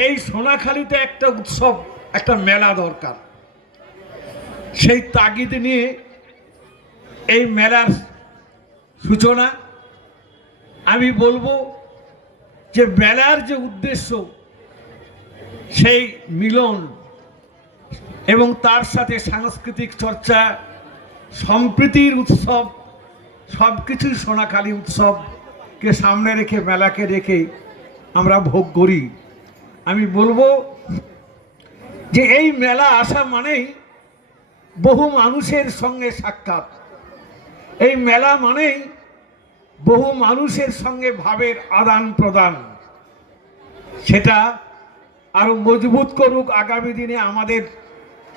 সেই সোনাখালীতে একটা উৎসব, একটা মেলা দরকার। সেই তাগিদ নিয়ে এই মেলার সূচনা। আমি বলবো যে মেলার যে উদ্দেশ্য, সেই মিলন এবং তার সাথে সাংস্কৃতিক চর্চা, সম্প্রীতির উৎসব, সব কিছুই সোনাখালী উৎসবকে সামনে রেখে, মেলাকে রেখে আমরা ভোগ করি। আমি বলবো যে এই মেলা আসা মানেই বহু মানুষের সঙ্গে সাক্ষাৎ, এই মেলা মানেই বহু মানুষের সঙ্গে ভাবের আদান প্রদান। সেটা আরো মজবুত করুক আগামী দিনে আমাদের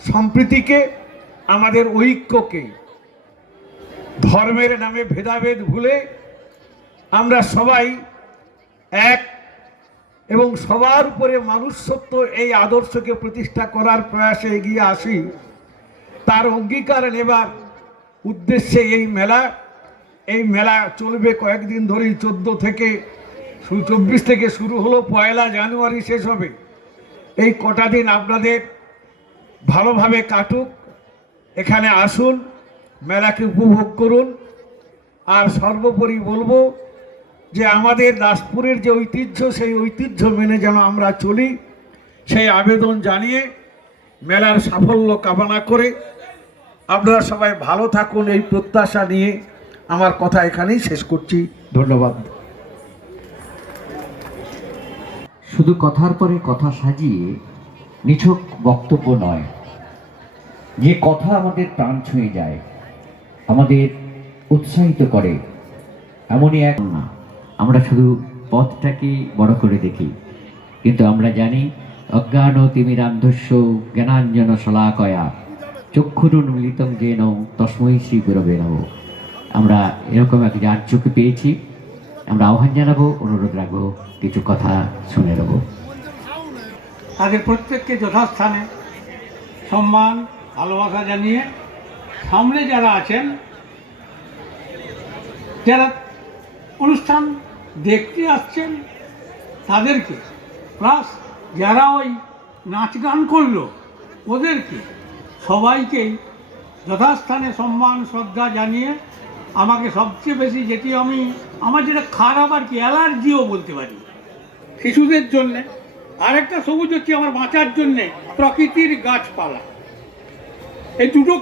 সম্প্রীতিকে, আমাদের ঐক্যকে। ধর্মের নামে ভেদাভেদ ভুলে আমরা সবাই এক এবং সবার উপরে মানুষত্ব, এই আদর্শকে প্রতিষ্ঠা করার প্রয়াসে এগিয়ে আসি। তার অঙ্গীকার নেবার উদ্দেশ্যে এই মেলা চলবে কয়েকদিন ধরেই। 24 থেকে শুরু হলো, 1 জানুয়ারি শেষ হবে। এই কটা দিন আপনাদের ভালোভাবে কাটুক, এখানে আসুন, মেলাকে উপভোগ করুন। আর সর্বোপরি বলবো যে আমাদের দাসপুরের যে ঐতিহ্য, সেই ঐতিহ্য মেনে যেন আমরা চলি, সেই আবেদন জানিয়ে মেলার সাফল্য কামনা করে আপনারা সবাই ভালো থাকুন, এই প্রত্যাশা নিয়ে আমার কথা এখানেই শেষ করছি। ধন্যবাদ। শুধু কথার পরে কথা সাজিয়ে নিছক বক্তব্য নয়, যে কথা আমাদের প্রাণ ছুঁয়ে যায়, আমাদের উৎসাহিত করে, এমনই এক না। আমরা শুধু পথটাকে বড় করে দেখি, কিন্তু আমরা জানি অজ্ঞান তিমিরান্ধস্য জ্ঞানাঞ্জন শলাকয়া চক্ষুরুন্মিলিতং যেন তস্मै শ্রী গুরবে নমঃ। আমরা এরকম এক যার চোখে পেয়েছি, আমরা আহ্বান জানাবো, অনুরোধ রাখবো, কিছু কথা শুনে নেব। তাদের প্রত্যেককে যথাস্থানে সম্মান ভালোবাসা জানিয়ে সামনে যারা আছেন, যারা অনুষ্ঠান দেখতে আসছেন তাদেরকে, প্লাস যারা ওই নাচ গান করলো ওদেরকে, সবাইকেই যথাস্থানে সম্মান শ্রদ্ধা জানিয়ে, আমাকে সবচেয়ে বেশি যেটি আমার যেটা খারাপ আর কি, অ্যালার্জিও বলতে পারি শিশুদের জন্যে, আরেকটা সবুজ হচ্ছে আমার বাঁচার জন্যে প্রকৃতির গাছপালা, এই দুটো